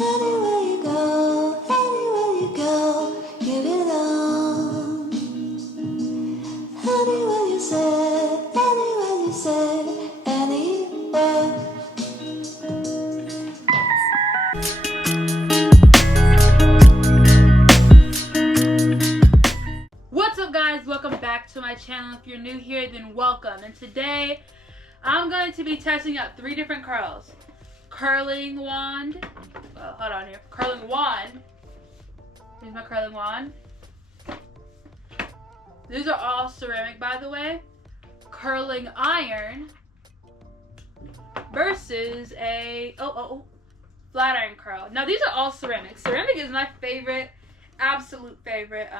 Anywhere you go, you belong. Anywhere you say, anywhere. What's up, guys? Welcome back to my channel. If you're new here, then welcome. And today I'm going to be testing out 3 different curls. Curling wand. Hold on here. Curling wand. Here's my curling wand. These are all ceramic, by the way. Curling iron versus a flat iron curl. Now these are all ceramic. Ceramic is my favorite, absolute favorite,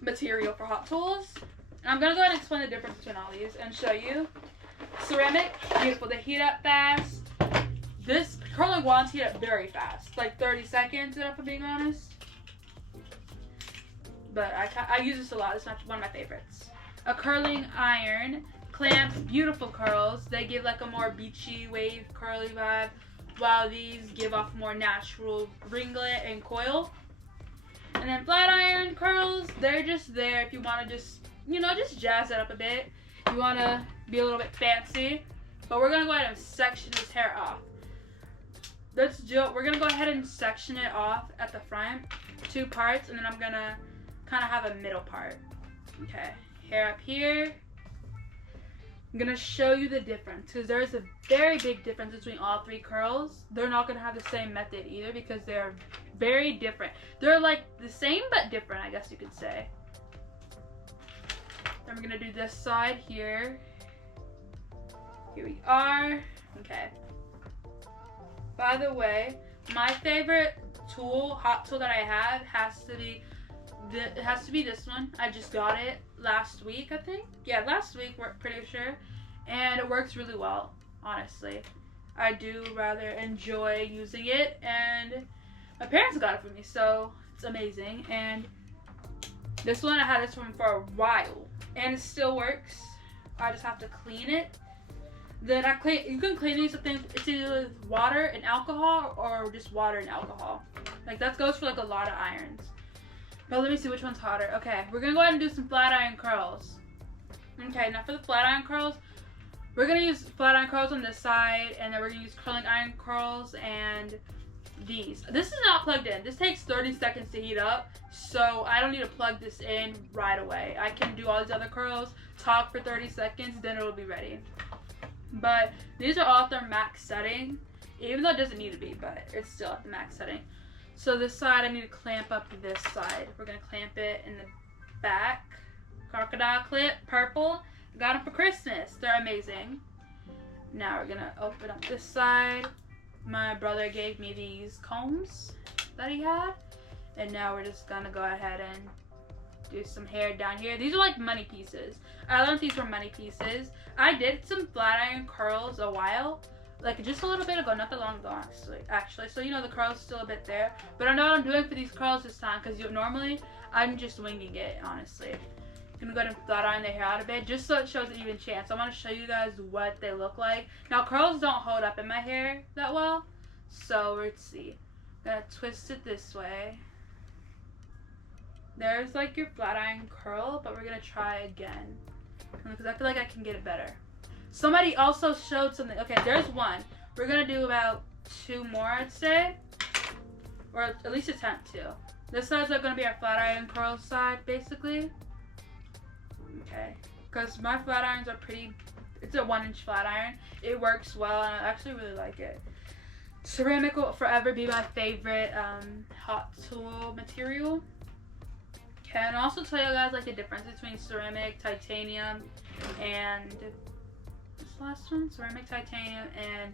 material for hot tools. I'm gonna go ahead and explain the difference between all these and show you. Ceramic, beautiful. They heat up fast. This curling wands heat up very fast, like 30 seconds, if I'm being honest. But I use this a lot. It's one of my favorites. A curling iron clamps beautiful curls. They give like a more beachy, wave, curly vibe, while these give off more natural ringlet and coil. And then flat iron curls, they're just there if you want to just jazz it up a bit. You want to be a little bit fancy. But we're going to go ahead and section this hair off. We're going to go ahead and section it off at the front, 2 parts, and then I'm going to kind of have a middle part. Okay, hair up here. I'm going to show you the difference because there's a very big difference between all 3 curls. They're not going to have the same method either because they're very different. They're like the same but different, I guess you could say. Then we're going to do this side here. Here we are. Okay. By the way, my favorite tool, hot tool that I have has to be this one. I just got it last week, I think. Yeah, last week, we're pretty sure. And it works really well, honestly. I do rather enjoy using it, and my parents got it for me, so it's amazing. And this one, I had this one for a while, and it still works. I just have to clean it. Then you can clean these with things. It's either with water and alcohol or just water and alcohol. Like that goes for like a lot of irons. But let me see which one's hotter. Okay, we're gonna go ahead and do some flat iron curls. Okay, now for the flat iron curls, we're gonna use flat iron curls on this side, and then we're gonna use curling iron curls and these. This is not plugged in. This takes 30 seconds to heat up, so I don't need to plug this in right away. I can do all these other curls, talk for 30 seconds, then it'll be ready. But these are all at their max setting, even though it doesn't need to be, but it's still at the max setting. So this side, I need to clamp up this side. We're going to clamp it in the back. Crocodile clip, purple. Got them for Christmas. They're amazing. Now we're going to open up this side. My brother gave me these combs that he had. And now we're just going to go ahead and do some hair down here. These are like money pieces. I learned these were money pieces. I did some flat iron curls a while, like just a little bit ago, not that long ago actually. So the curl's still a bit there, but I know what I'm doing for these curls this time because normally I'm just winging it, honestly. I'm gonna go ahead and flat iron the hair out a bit just so it shows an even chance. I want to show you guys what they look like. Now curls don't hold up in my hair that well, so let's see. I'm gonna twist it this way. There's like your flat iron curl, but we're gonna try again because I feel like I can get it better. Somebody also showed something. Okay, there's one. We're gonna do about 2 more, I'd say, or at least attempt to. This side's gonna be our flat iron curl side, basically. Okay, because my flat irons are it's a 1-inch flat iron. It works well, and I actually really like it. Ceramic will forever be my favorite hot tool material. And I'll also tell you guys like the difference between ceramic, titanium, and this last one, ceramic, titanium, and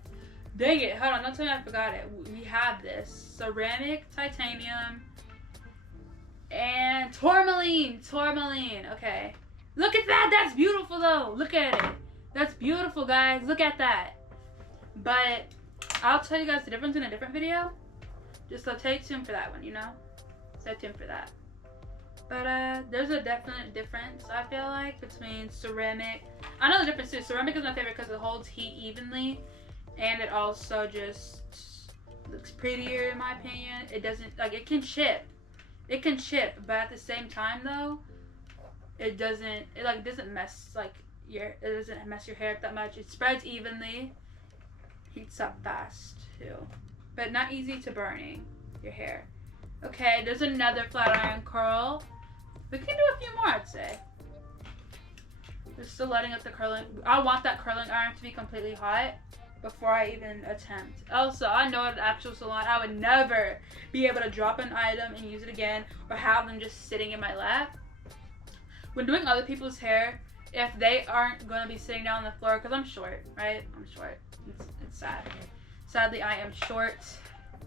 dang it, hold on, don't tell me I forgot it. We have this ceramic, titanium, and tourmaline. Okay, look at that. That's beautiful though. Look at it. That's beautiful, guys. Look at that. But I'll tell you guys the difference in a different video. Just so stay tuned for that one. Stay tuned for that. But there's a definite difference, I feel like, between ceramic. I know the difference too. Ceramic is my favorite because it holds heat evenly, and it also just prettier in my opinion. It doesn't, like, it can chip, but at the same time though, it doesn't mess it doesn't mess your hair up that much. It spreads evenly, heats up fast too, but not easy to burning your hair. Okay, there's another flat iron curl. We can do a few more, I'd say. We're still letting up the curling. I want that curling iron to be completely hot before I even attempt. Also, I know at an actual salon, I would never be able to drop an item and use it again or have them just sitting in my lap. When doing other people's hair, if they aren't going to be sitting down on the floor, because I'm short, right? I'm short. It's sad. Sadly, I am short.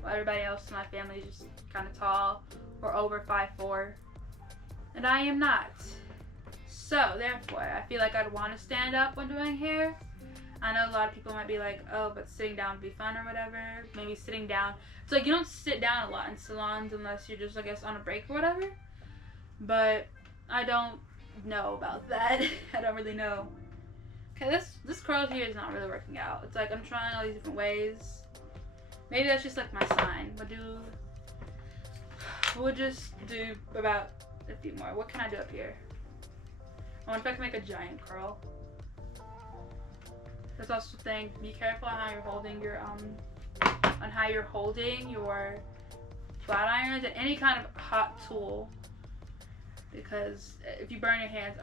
Well, everybody else in my family is just kind of tall or over 5'4", and I am not. So, therefore, I feel like I'd want to stand up when doing hair. I know a lot of people might be like, oh, but sitting down would be fun or whatever. Maybe sitting down. It's like you don't sit down a lot in salons unless you're just, I guess, on a break or whatever. But I don't know about that. I don't really know. Okay, this curl here is not really working out. It's like I'm trying all these different ways. Maybe that's just like my sign. We'll just do about a few more. What can I do up here? I wonder if I can make a giant curl. There's also the thing, be careful on how you're holding your flat irons and any kind of hot tool, because if you burn your hands,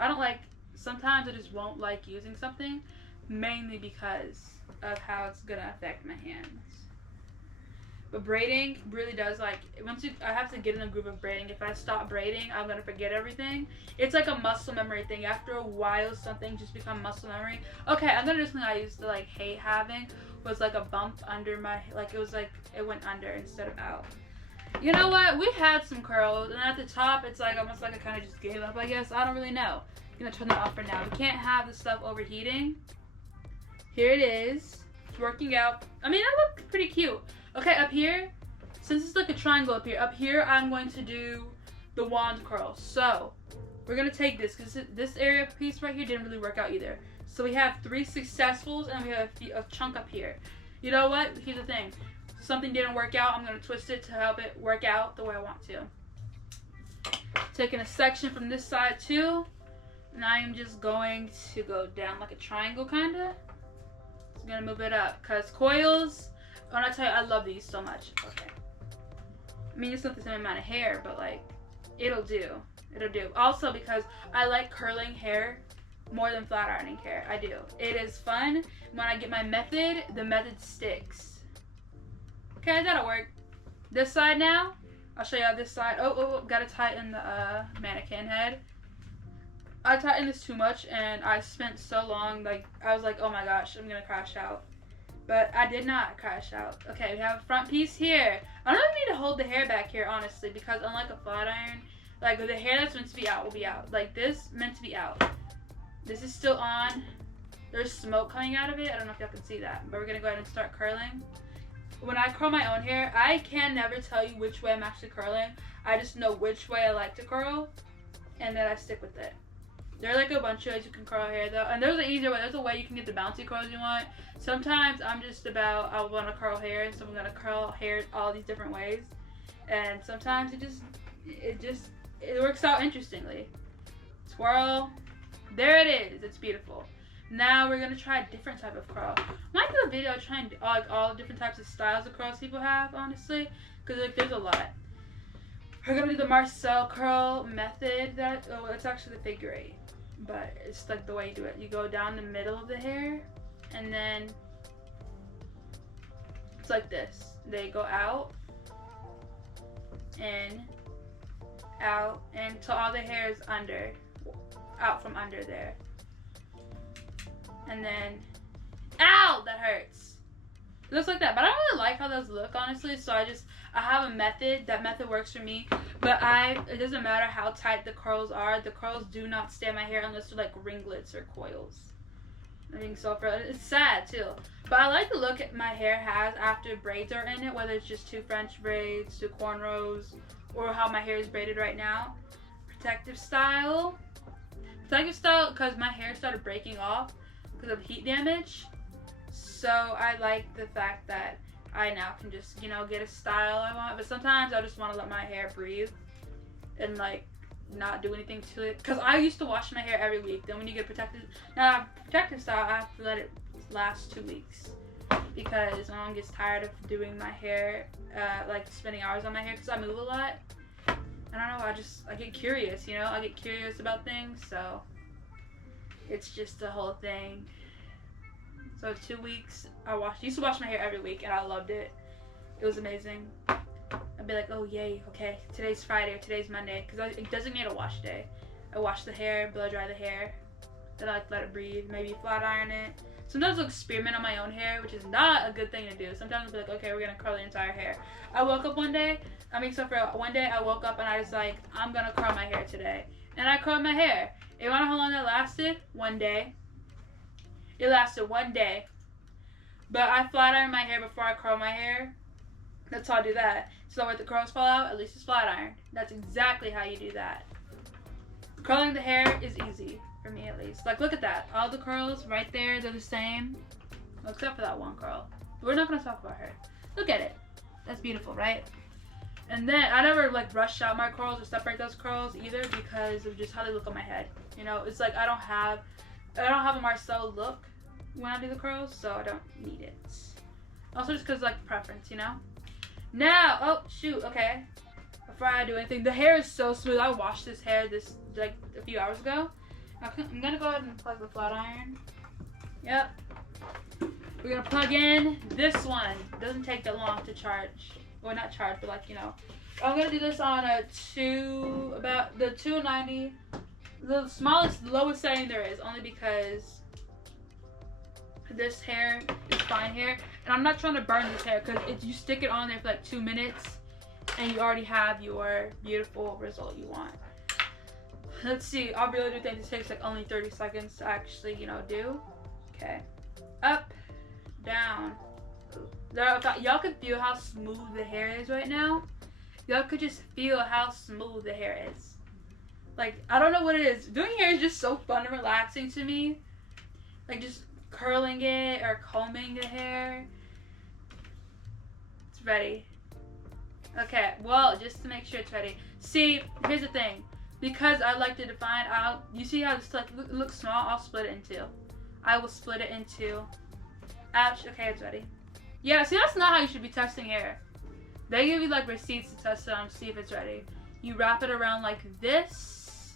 sometimes I just won't like using something, mainly because of how it's gonna affect my hands. But braiding really does, like, I have to get in the groove of braiding. If I stop braiding, I'm gonna forget everything. It's like a muscle memory thing. After a while, something just becomes muscle memory. Okay, I'm gonna do something I used to like hate having, was like a bump under my, like it went under instead of out. You know what? We had some curls, and at the top, it's like almost like I kind of just gave up, I guess. I don't really know. I'm gonna turn that off for now. We can't have the stuff overheating. Here it is. It's working out. I mean, that looked pretty cute. Okay, up here, since it's like a triangle up here I'm going to do the wand curl. So, we're going to take this, because this area piece right here didn't really work out either. So we have 3 successfuls, and we have a chunk up here. You know what? Here's the thing. Something didn't work out, I'm going to twist it to help it work out the way I want to. Taking a section from this side too, and I am just going to go down like a triangle kind of. So I'm going to move it up, because coils, when I tell you, I love these so much. Okay. I mean, it's not the same amount of hair, but like, it'll do. It'll do. Also, because I like curling hair more than flat ironing hair. I do. It is fun. When I get my method, the method sticks. Okay, that'll work. This side now, I'll show you how this side. Oh, gotta tighten the mannequin head. I tightened this too much, and I spent so long, like, I was like, oh my gosh, I'm gonna crash out. But I did not crash out. Okay, we have a front piece here. I don't even need to hold the hair back here, honestly, because unlike a flat iron, like the hair that's meant to be out will be out. Like this, meant to be out. This is still on. There's smoke coming out of it. I don't know if y'all can see that, but we're gonna go ahead and start curling. When I curl my own hair, I can never tell you which way I'm actually curling. I just know which way I like to curl, and then I stick with it. There are like a bunch of ways you can curl hair though, and there's an easier way. There's a way you can get the bouncy curls you want. Sometimes I'm just about, I want to curl hair, so I'm gonna curl hair all these different ways, and sometimes it works out interestingly. Swirl, there it is. It's beautiful. Now we're gonna try a different type of curl. Might do a video trying like all the different types of styles of curls people have, honestly, because like there's a lot. We're gonna do the Marcel curl method. It's actually the figure 8, but it's like the way you do it. You go down the middle of the hair, and then it's like this. They go out and out, and till all the hair is out from under there. And then, ow, that hurts. It looks like that, but I don't really like how those look, honestly, so I have a method. That method works for me, but it doesn't matter how tight the curls are. The curls do not stay in my hair unless they're like ringlets or coils. I think so. It's sad too, but I like the look my hair has after braids are in it, whether it's just 2 French braids, 2 cornrows, or how my hair is braided right now. Protective style, because my hair started breaking off because of heat damage. So I like the fact that I now can just, you know, get a style I want. But sometimes I just want to let my hair breathe and like not do anything to it. Cause I used to wash my hair every week. Then when you get protective style, I have to let it last 2 weeks because my mom gets tired of doing my hair, like spending hours on my hair because I move a lot. I don't know. I get curious, you know. I get curious about things, so it's just a whole thing. So 2 weeks, used to wash my hair every week, and I loved it. It was amazing. I'd be like, oh yay, okay, today's Friday or today's Monday, because it doesn't need a wash day. I wash the hair, blow dry the hair, then I like let it breathe, maybe flat iron it. Sometimes I'll experiment on my own hair, which is not a good thing to do. Sometimes I'll be like, okay, we're gonna curl the entire hair. I woke up one day, one day I woke up and I was like, I'm gonna curl my hair today. And I curled my hair. You wanna know how long that lasted? 1 day. It lasted 1 day. But I flat iron my hair before I curl my hair. That's how I do that. So where the curls fall out, at least it's flat ironed. That's exactly how you do that. Curling the hair is easy, for me at least. Like, look at that. All the curls right there, they're the same. Well, except for that one curl. We're not gonna talk about her. Look at it. That's beautiful, right? And then I never like rush out my curls or separate those curls either because of just how they look on my head. You know, it's like I don't have a Marcel look when I do the curls, so I don't need it. Also just because like preference, you know. Now, oh shoot, okay. Before I do anything, the hair is so smooth. I washed this hair like a few hours ago. I'm gonna go ahead and plug the flat iron. Yep. We're gonna plug in this one. Doesn't take that long to charge. Well, not charge, but like, you know. I'm gonna do this on about the 290, the smallest, lowest setting there is, only because this hair is fine hair, and I'm not trying to burn this hair because you stick it on there for like 2 minutes, and you already have your beautiful result you want. Let's see. I'll really do things. This takes like only 30 seconds to actually, you know, do. Okay. Up, down. Y'all could feel how smooth the hair is right now. Y'all could just feel how smooth the hair is. Like, I don't know what it is. Doing hair is just so fun and relaxing to me. Like, just curling it or combing the hair. It's ready. Okay, well, just to make sure it's ready. See, here's the thing. Because I like to define out, you see how this like looks small? I'll split it in two. I will split it into, ouch, okay, it's ready. Yeah, see, that's not how you should be testing hair. They give you like receipts to test it on, see if it's ready. You wrap it around like this.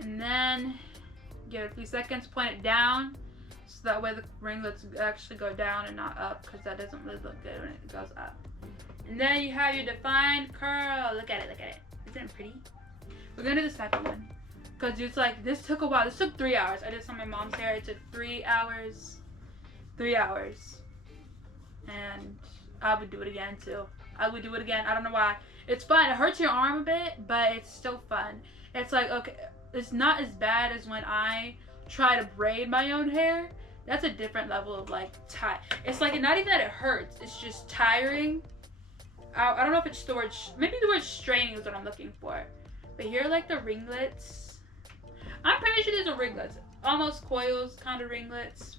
And then give it a few seconds, point it down. So that way the ringlets actually go down and not up, because that doesn't really look good when it goes up. And then you have your defined curl. Look at it, look at it. Isn't it pretty? We're gonna do the second one. Because it's like, this took a while. This took 3 hours. I did this on my mom's hair. It took 3 hours. 3 hours. And I would do it again too. I would do it again. I don't know why. It's fun. It hurts your arm a bit, but it's still fun. It's like, okay, it's not as bad as when I try to braid my own hair. That's a different level of like it's like, not even that it hurts. It's just tiring. I don't know if it's the word, maybe the word straining is what I'm looking for. But here are like the ringlets. I'm pretty sure these are ringlets. Almost coils, kind of ringlets.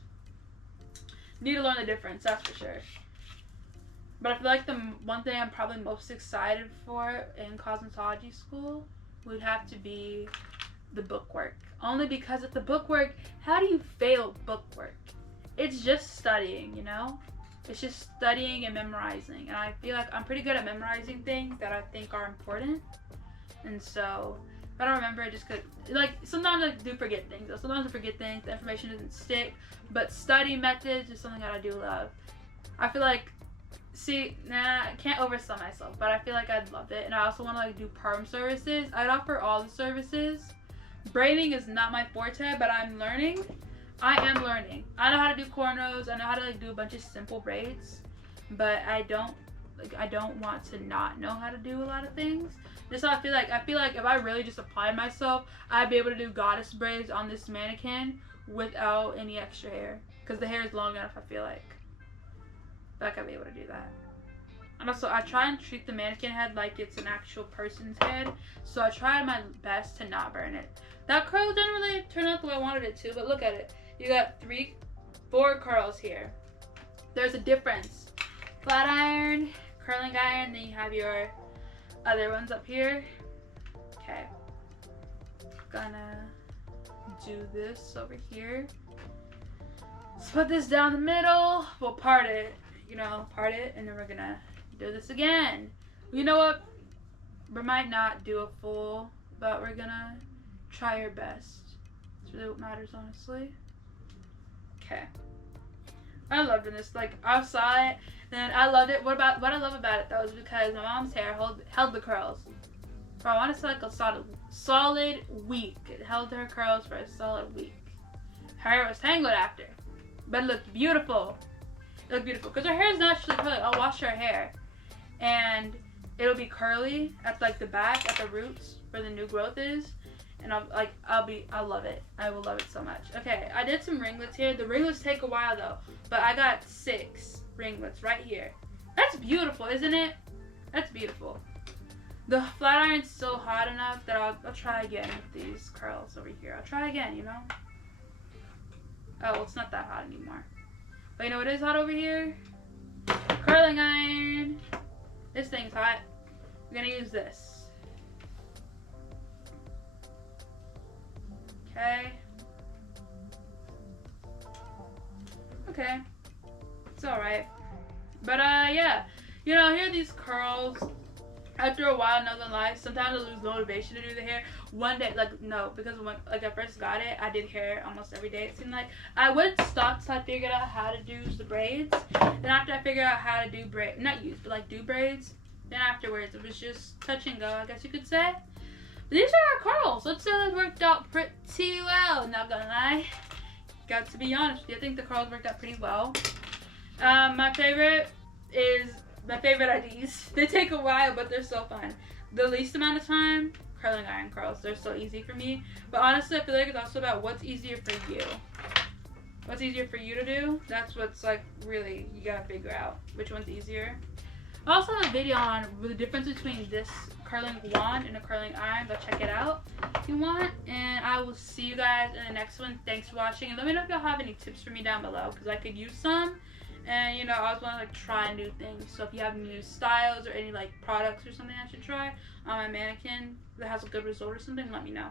Need to learn the difference, that's for sure. But I feel like the one thing I'm probably most excited for in cosmetology school would have to be the bookwork. Only because of the bookwork, how do you fail bookwork? It's just studying, you know? It's just studying and memorizing. And I feel like I'm pretty good at memorizing things that I think are important. And so, if I don't remember it, just like, sometimes I do forget things. Sometimes I forget things, the information doesn't stick. But study methods is something that I do love. I feel like, I can't oversell myself, but I feel like I'd love it. And I also want to like do perm services. I'd offer all the services. Braiding is not my forte, but I'm learning. I am learning. I know how to do cornrows. I know how to like do a bunch of simple braids, but I don't want to not know how to do a lot of things. Just so I feel like if I really just applied myself, I'd be able to do goddess braids on this mannequin without any extra hair, because the hair is long enough. I feel like I'd be able to do that. And also, I try and treat the mannequin head like it's an actual person's head, so I tried my best to not burn it. That curl didn't really turn out the way I wanted it to, but look at it. You got 4 curls here. there's a difference. Flat iron, curling iron, then you have your other ones up here. Okay. Gonna do this over here. Let's put this down the middle. We'll part it, you know, and then we're gonna do this again. You know what? We might not do a full, but we're gonna try our best. That's really what matters, honestly. Okay. I loved this. Like, I saw it, and I loved it. What I love about it though is because my mom's hair held the curls. For I want to say like a solid week. It held her curls for a solid week. Her hair was tangled after, but it looked beautiful. It looked beautiful because her hair is naturally curly. I'll wash her hair, and it'll be curly at like the back, at the roots where the new growth is. And I'll love it. I will love it so much. Okay, I did some ringlets here. The ringlets take a while though, but I got 6 ringlets right here. That's beautiful, isn't it? That's beautiful. The flat iron's still hot enough that I'll try again with these curls over here. I'll try again, you know? Oh, well, it's not that hot anymore. But you know what is hot over here? Curling iron. This thing's hot. We're gonna use this. Okay. Okay. It's alright. But yeah. You know, here are these curls. After a while, not gonna lie, sometimes I lose motivation to do the hair. One day, like, no, because when I first got it, I did hair almost every day, it seemed like. I would stop till I figured out how to do the braids. Then after I figured out how to do braids, not use, but like do braids, then afterwards it was just touch and go, I guess you could say. But these are our curls. Let's say it worked out pretty well, not gonna lie. Got to be honest with you, I think the curls worked out pretty well. My favorite are these. They take a while, but they're so fun. The least amount of time, curling iron curls. They're so easy for me. But honestly, I feel like it's also about what's easier for you. What's easier for you to do? That's what's like really, you gotta figure out which one's easier. I also have a video on the difference between this curling wand and a curling iron. Go check it out if you want. And I will see you guys in the next one. Thanks for watching. And let me know if y'all have any tips for me down below, because I could use some. And you know, I always want to like try new things. So if you have new styles or any like products or something I should try on my mannequin that has a good result or something, let me know.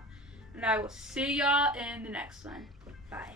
And I will see y'all in the next one. Bye.